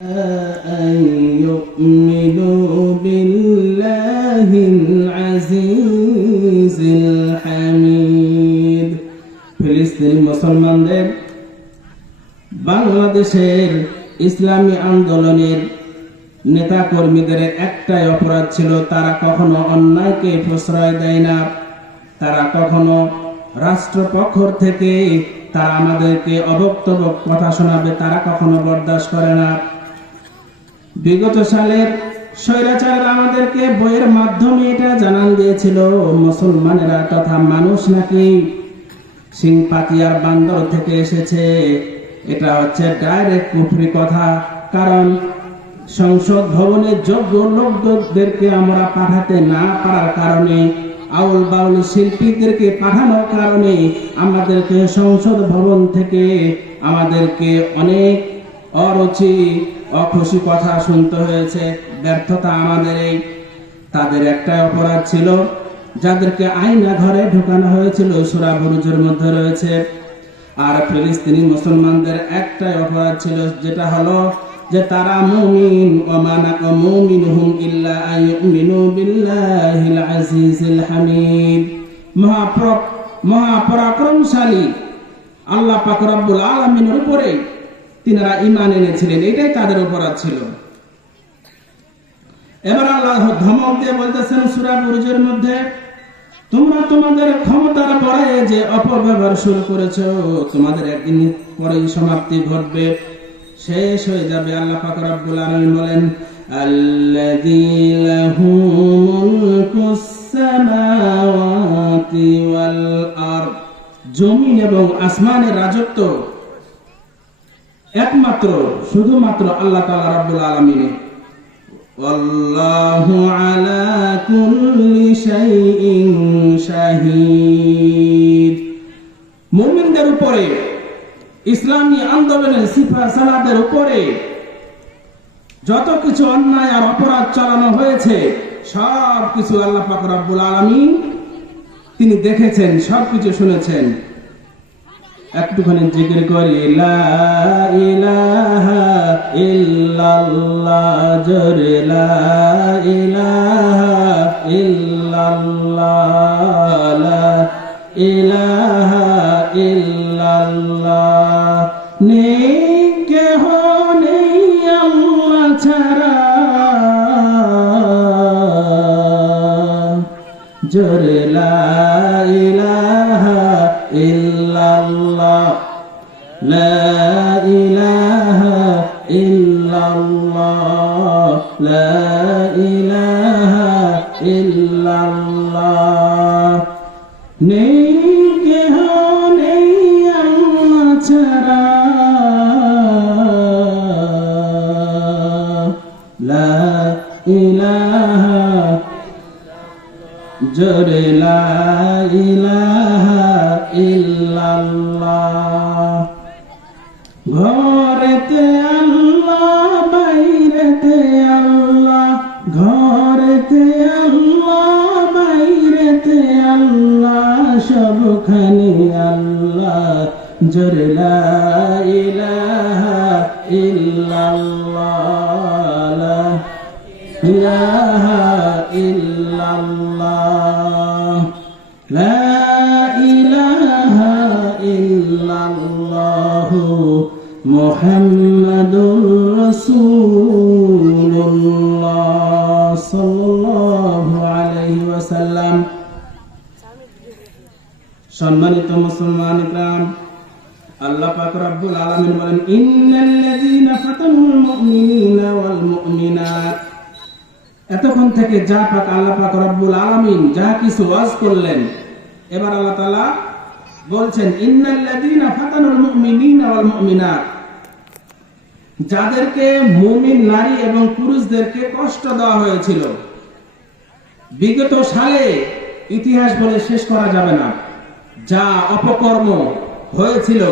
أن يؤمنوا بالله العزيز الحميد ফিলিস্তিনি মুসলমানদের বাংলাদেশের ইসলামী আন্দোলনের নেতা কর্মীদের একটাই অপরাধ ছিল, তারা কখনো অন্যায়কে প্রশ্রয় দেয় না। তারা কখনো রাষ্ট্রপক্ষ থেকে তারা আমাদেরকে অবক্তব্য কথা শোনাবে, তারা কখনো বরদাস্ত করে না। বিগত সালের স্বৈরাচার আমাদেরকে বইয়ের মাধ্যমে এটা জানান দিয়েছিল, মুসলমানেরা তথা মানুষ নাকি সিংপাতিয়ার বান্দর থেকে এসেছে। এটা হচ্ছে ডাইরেক্ট কুফরি কথা। কারণ সংসদ ভবনে যোগ্য লোকদেরকে আমরা পাঠাতে না পারার কারণে, আউল বাউল শিল্পীদেরকে পাঠানোর কারণে আমাদেরকে সংসদ ভবন থেকে আমাদেরকে অনেক অরুচি অখুশি কথা শুনতে হয়েছে। ব্যর্থতা আমাদের। তাদের একটাই অপরাধ ছিল, যাদেরকে আয়না ঘরে ঢুকানো হয়েছিল, সূরা বুরুজের মধ্যে রয়েছে। আর ফিলিস্তিনি মুসলমানদের একটাই অপরাধ ছিল, যেটা হলো যে তারা মুমিন, ওমানা মুমিনুহুম ইল্লা আইয়ুমিনু বিল্লাহিল আজিজিল হামিদ। মহাপরাক্রমশালী আল্লাহ পাক রব্বুল আলামিনের উপরে তিনারা ঈমান এনেছিলেন, এটাই তাদের অপরাধ ছিল। এবার আল্লাহ ধমক দিয়ে বলতেছেন সূরা বুরুজের মধ্যে, তোমরা তোমাদের ক্ষমতার পরে যে অপব্যবহার শুরু করেছো, তোমাদের একদিন পরেই সমাপ্তি ঘটবে, শেষ হয়ে যাবে। আল্লাহ পাক রব্বুল আলামিন বলেন, আল্লাযী লাহু মুলকুস সামাওয়াতি ওয়াল আরদ, জমিন এবং আসমানের রাজত্ব একমাত্র শুধুমাত্র আল্লাহ তাআলা রব্বুল আলামিনের। আল্লাহু আলা কুল্লি শাইইন শাহীদ। মুমিনদের উপরে, ইসলামী আন্দোলনের সিফা সালাদের উপরে যত কিছু অন্যায় আর অপরাধ চালানো হয়েছে, সব কিছু আল্লাহ পাক রব্বুল আলামিন তিনি দেখেছেন, সবকিছু শুনেছেন। একটুখানি জিকির করি, লা ইলাহা ইল্লাল্লাহ, জোরে লা ইলাহা ইল্লাল্লাহ, লা ইলাহা ইল্লাল্লাহ। নেই কেহ নেই আল্লাহ ছাড়া, জোরে লা ইলাহা ইল্লাল্লাহ, লা ইলাহা ইল্লাল্লাহ, লা ইলাহা ইল্লাল্লাহ। নেই কেহ নেই আল্লাহ ছাড়া, লা ইলাহা, জোরে লা ইলাহা ইল্লাল্লাহ। ঘরেতে আল্লাহ, বাইরেতে আল্লাহ, ঘরেতে আল্লাহ, বাইরেতে আল্লাহ, সবখানে আল্লাহ, জোরে লা ইলাহা ইল্লাল্লাহ, লা ইলাহা ইল্লাল্লাহ, লা ইলাহা ইল্লাল্লাহ, মুহাম্মাদুর রাসূলুল্লাহ সাল্লাল্লাহু আলাইহি ওয়াসাল্লাম। সম্মানিত মুসলমান ইকরাম, আল্লাহ পাক রব্বুল আলামিন বলেন, ইন্নাল্লাযীনা ফাতানুল মুমিনিনা ওয়াল মুমিনাত। এতক্ষণ থেকে যা পাক আল্লাহ পাক রব্বুল আলামিন যা কিছু ওয়াজ করলেন, এবার আল্লাহ তাআলা বলছেন, ইন্নাল্লাযীনা ফাতানুল মুমিনিনা ওয়াল মুমিনাত, যাদেরকে মুমিন নারী এবং পুরুষদেরকে কষ্ট দেওয়া হয়েছিল। বিগত সালে ইতিহাস বলে শেষ করা যাবে না, যা অপকর্ম হয়েছিল